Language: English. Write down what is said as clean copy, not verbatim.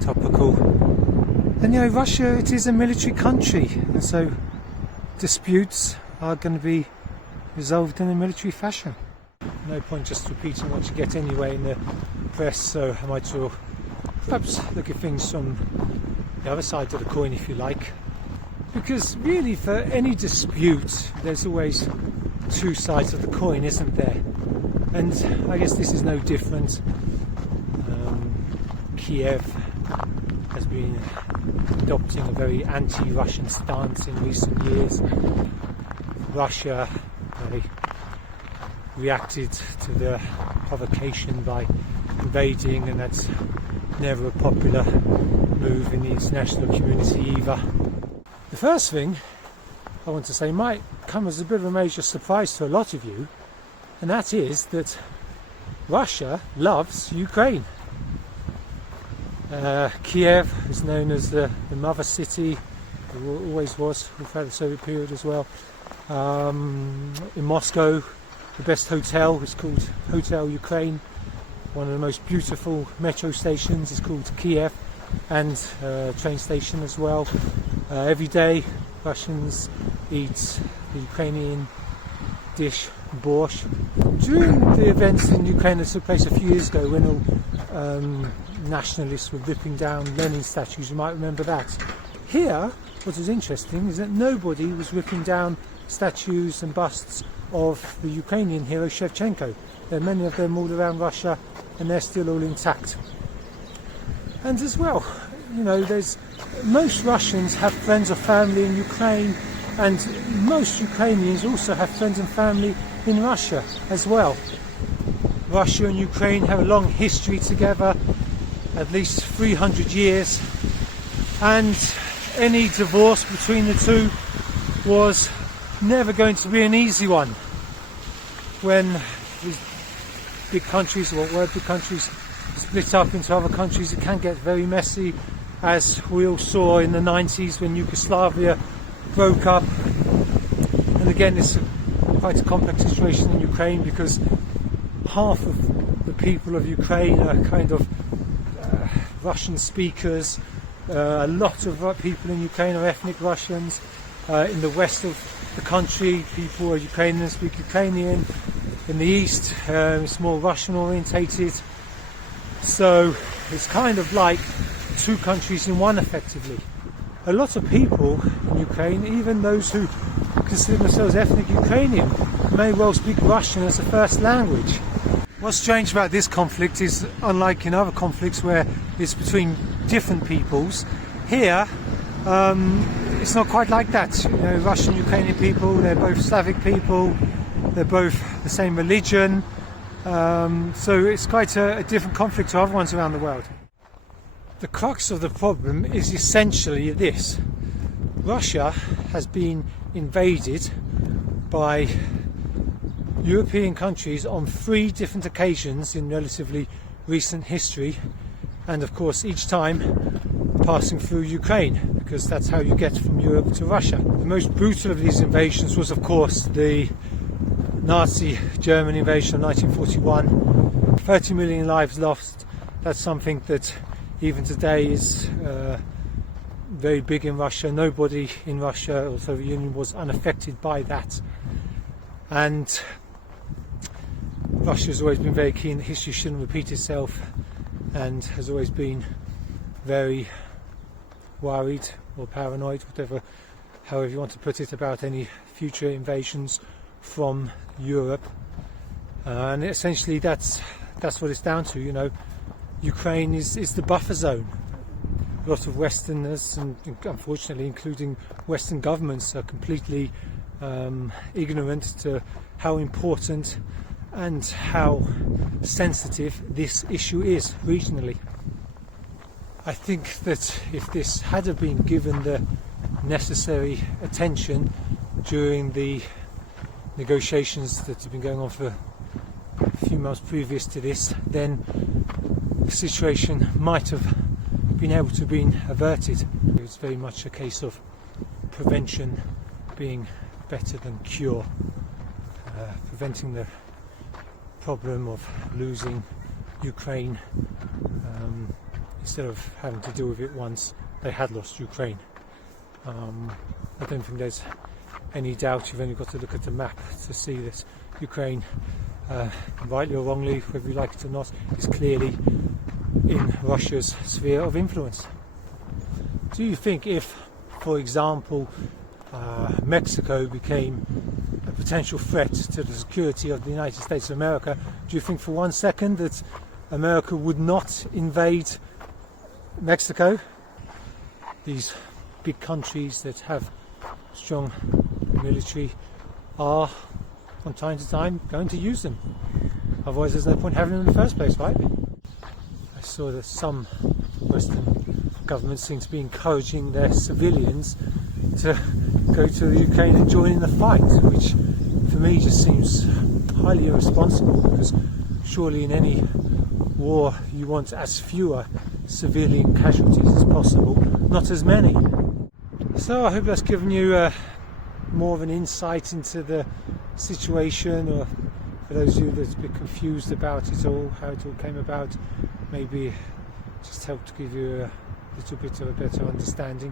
topical. And you know, Russia, it is a military country, and so disputes are going to be resolved in a military fashion. No point just repeating what you get anyway in the press, so I might as well perhaps look at things from the other side of the coin, if you like. Because really, for any dispute, there's always two sides of the coin, isn't there? And I guess this is no different. Kiev has been adopting a very anti-Russian stance in recent years. Russia reacted to the provocation by invading, and that's never a popular move in the international community either. The first thing I want to say might come as a bit of a major surprise to a lot of you, and that is that Russia loves Ukraine. Kiev is known as the mother city, it always was throughout the Soviet period as well. In Moscow, the best hotel is called Hotel Ukraine. One of the most beautiful metro stations is called Kyiv, and train station as well. Every day Russians eat the Ukrainian dish, borscht. During the events in Ukraine that took place a few years ago, when all nationalists were ripping down Lenin statues, you might remember that. Here, what was interesting is that nobody was ripping down statues and busts of the Ukrainian hero Shevchenko. There are many of them all around Russia, and they're still all intact. And as well, you know, most Russians have friends or family in Ukraine, and most Ukrainians also have friends and family in Russia as well. Russia and Ukraine have a long history together, at least 300 years, and any divorce between the two was never going to be an easy one. When these big countries, or what were big countries, split up into other countries, it can get very messy, as we all saw in the 90s when Yugoslavia broke up. And again, it's quite a complex situation in Ukraine, because half of the people of Ukraine are kind of Russian speakers. A lot of people in Ukraine are ethnic Russians. In the west of the country, people are Ukrainian and speak Ukrainian. In the east, it's more Russian orientated. So it's kind of like two countries in one, effectively. A lot of people in Ukraine, even those who consider themselves ethnic Ukrainian, may well speak Russian as a first language. What's strange about this conflict is, unlike in other conflicts where it's between different peoples, here it's not quite like that. You know, Russian, Ukrainian people, they're both Slavic people, they're both the same religion, so it's quite a different conflict to other ones around the world. The crux of the problem is essentially this: Russia has been invaded by European countries on 3 different occasions in relatively recent history, and of course each time passing through Ukraine, because that's how you get from Europe to Russia. The most brutal of these invasions was of course the Nazi German invasion of 1941. 30 million lives lost. That's something that even today is very big in Russia. Nobody in Russia or the Soviet Union was unaffected by that. And Russia has always been very keen that history shouldn't repeat itself, and has always been very worried or paranoid, however you want to put it, about any future invasions from Europe. And essentially that's what it's down to. You know, Ukraine is the buffer zone. A lot of Westerners, and unfortunately including Western governments, are completely ignorant to how important and how sensitive this issue is regionally. I think that if this had been given the necessary attention during the negotiations that have been going on for a few months previous to this, then the situation might have been able to be averted. It's very much a case of prevention being better than cure. Preventing the problem of losing Ukraine instead of having to deal with it once they had lost Ukraine. I don't think there's any doubt. You've only got to look at the map to see that Ukraine, rightly or wrongly, whether you like it or not, is clearly in Russia's sphere of influence. Do you think if, for example, Mexico became a potential threat to the security of the United States of America, do you think for 1 second that America would not invade Mexico? These big countries that have strong military are from time to time going to use them. Otherwise there's no point having them in the first place, right? I saw that some Western governments seem to be encouraging their civilians to go to the Ukraine and join in the fight, which for me just seems highly irresponsible, because surely in any war you want as fewer civilian casualties as possible, not as many. So I hope that's given you more of an insight into the situation, or for those of you that's a bit confused about it all, how it all came about, maybe just helped to give you a little bit of a better understanding